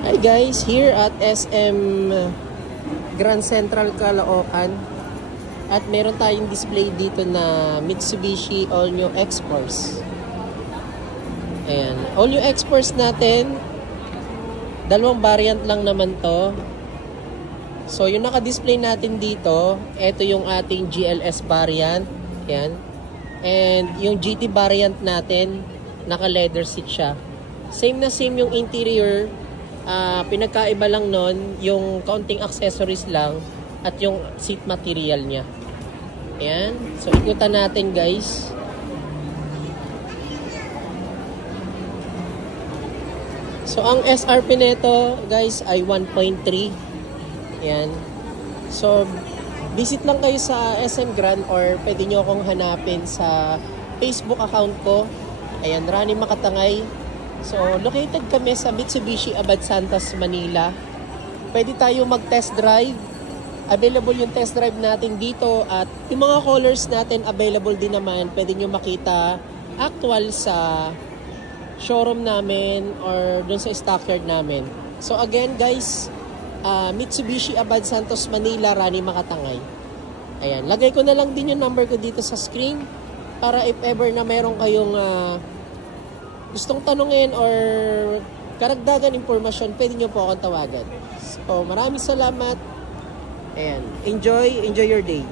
Hi guys, here at SM Grand Central Caloocan at meron tayong display dito na Mitsubishi All-New X-Force. Ayan, All-New X-Force natin, dalawang variant lang naman to. So yung naka-display natin dito, ito yung ating GLS variant. Ayan. And yung GT variant natin, naka-leather seat siya. Same na same yung interior. Pinagkaiba lang nun, yung kaunting accessories lang at yung seat material niya. Ayan. So, ikutan natin guys. So, ang SRP nito guys ay 1.3. Ayan. So, visit lang kayo sa SM Grand or pwede nyo akong hanapin sa Facebook account ko. Ayan, Rani Makatangay. So, located kami sa Mitsubishi Abad Santos, Manila. Pwede tayo mag-test drive. Available yung test drive natin dito at yung mga colors natin available din naman. Pwede nyo makita actual sa showroom namin or dun sa stockyard namin. So, again guys, Mitsubishi Abad Santos, Manila, Rani Makatangay. Ayan, lagay ko na lang din yung number ko dito sa screen para if ever na meron kayong gustong tanungin or karagdagan impormasyon, pwede nyo po akong tawagan. So, maraming salamat. Ayan. Enjoy your day.